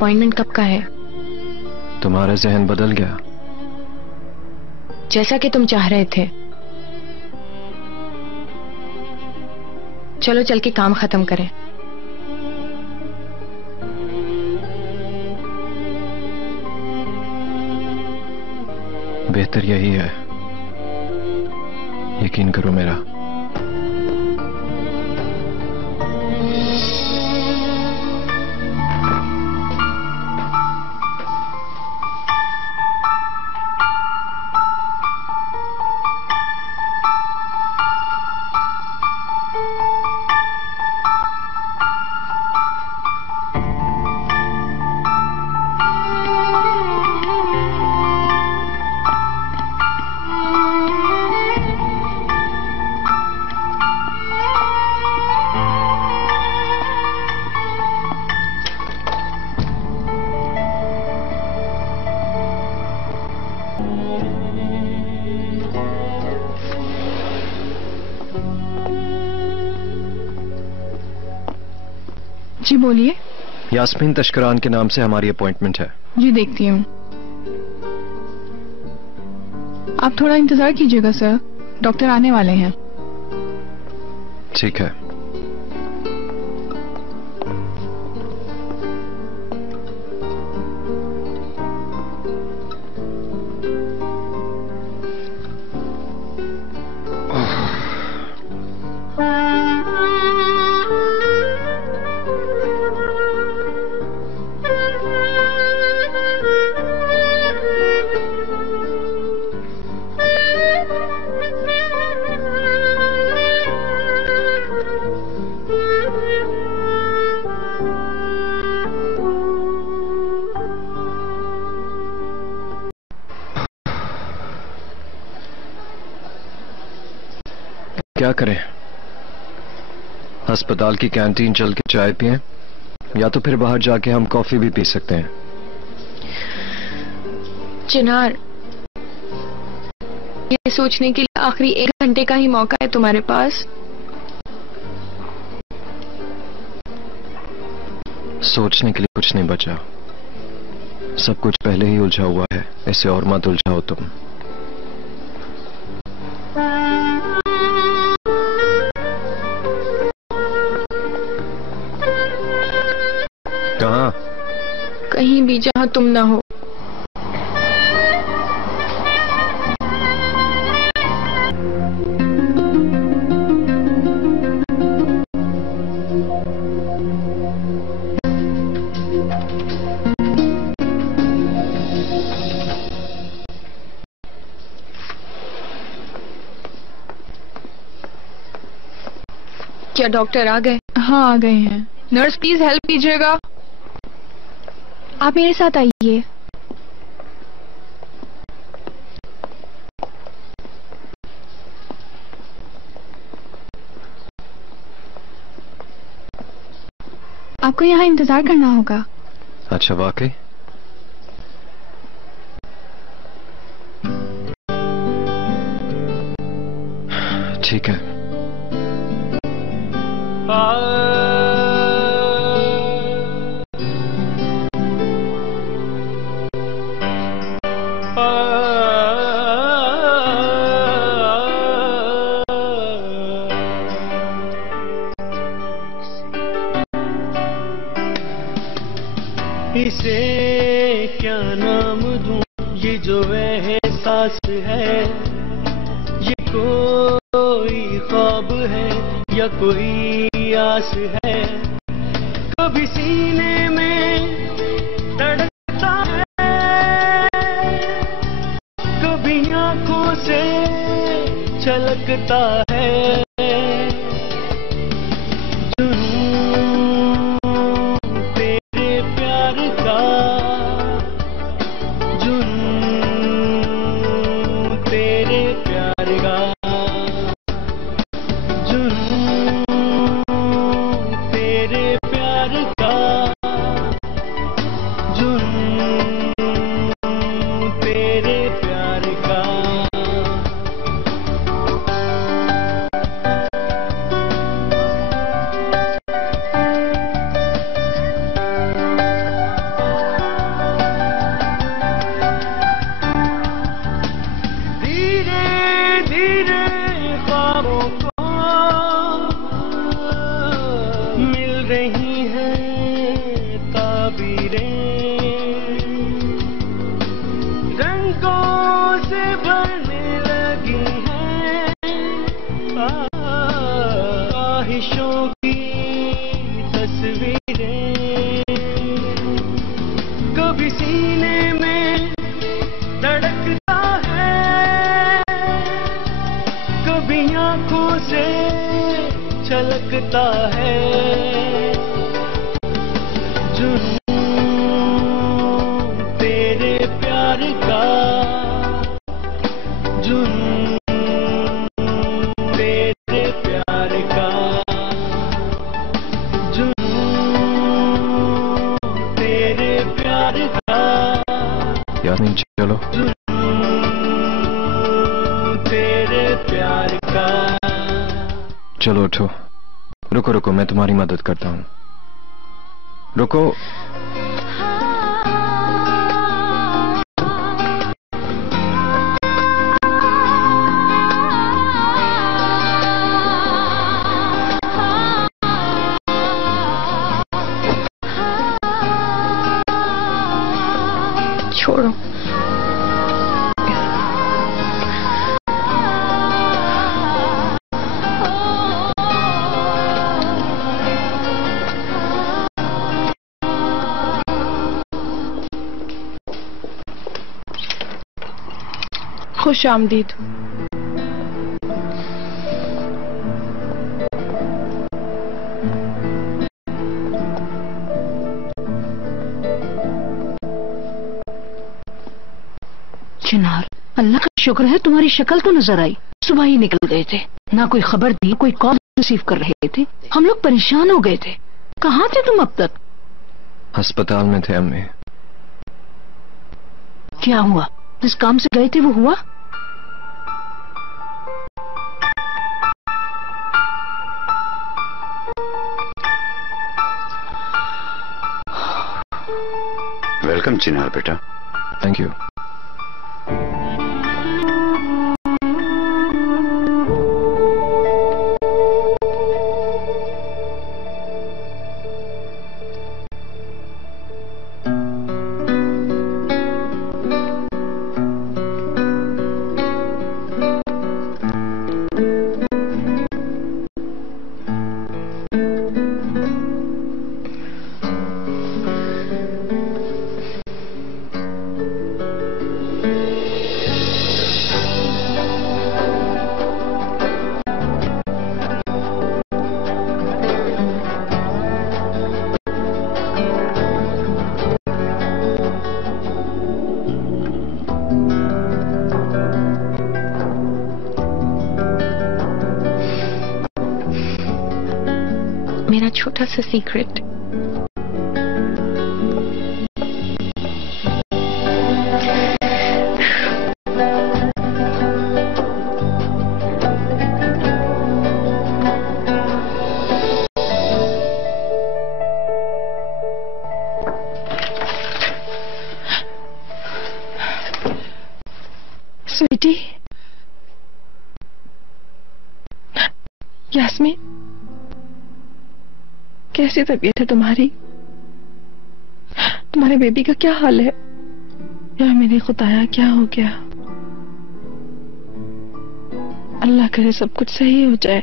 Appointment कब का है? तुम्हारा जहन बदल गया? जैसा कि तुम चाह रहे थे। चलो चल के काम खत्म करें। बेहतर यही है, यकीन करो मेरा। जी बोलिए। यास्मीन तशकरान के नाम से हमारी अपॉइंटमेंट है। जी देखती हूँ। आप थोड़ा इंतजार कीजिएगा सर, डॉक्टर आने वाले हैं। ठीक है। क्या करें? अस्पताल की कैंटीन चल के चाय पिएं, या तो फिर बाहर जाके हम कॉफी भी पी सकते हैं। चिनार, ये सोचने के लिए आखिरी 1 घंटे का ही मौका है तुम्हारे पास। सोचने के लिए कुछ नहीं बचा, सब कुछ पहले ही उलझा हुआ है, इसे और मत उलझाओ तुम। कहाँ? कहीं भी जहां तुम ना हो। क्या डॉक्टर आ गए? हाँ आ गए हैं। नर्स प्लीज हेल्प कीजिएगा। आप मेरे साथ आइए। आपको यहाँ इंतजार करना होगा। अच्छा वाकई? ठीक है। इसे क्या नाम दूं, ये जो एहसास है, ये कोई ख्वाब है या कोई आस है। कभी सीने में धड़कता है, कभी आंखों से छलकता है। रंगों से भरने लगी हैं ख्वाहिशों की तस्वीरें। कभी सीने में धड़कता है, कभी आंखों से छलकता है। जुनून तेरे प्यार का, जुनून तेरे प्यार का, जुनून तेरे प्यार का। यास्मीन चलो। तेरे प्यार का। चलो उठो। रुको रुको, मैं तुम्हारी मदद करता हूँ। रुको। छोड़ो। खुश आमदीद। चिनार, अल्लाह का शुक्र है तुम्हारी शक्ल तो नजर आई। सुबह ही निकल गए थे, ना कोई खबर दी, कोई कॉल रिसीव कर रहे थे। हम लोग परेशान हो गए थे। कहाँ थे तुम अब तक? अस्पताल में थे अम्मी। क्या हुआ? जिस काम से गए थे वो हुआ? वेलकम चिनार बेटा। Thank you. मेरा छोटा सा सीक्रेट। स्वीटी, यास्मीन, कैसी तबीयत है तुम्हारी? तुम्हारे बेबी का क्या हाल है? या मेरे खुदाया, क्या हो गया? अल्लाह करे सब कुछ सही हो जाए।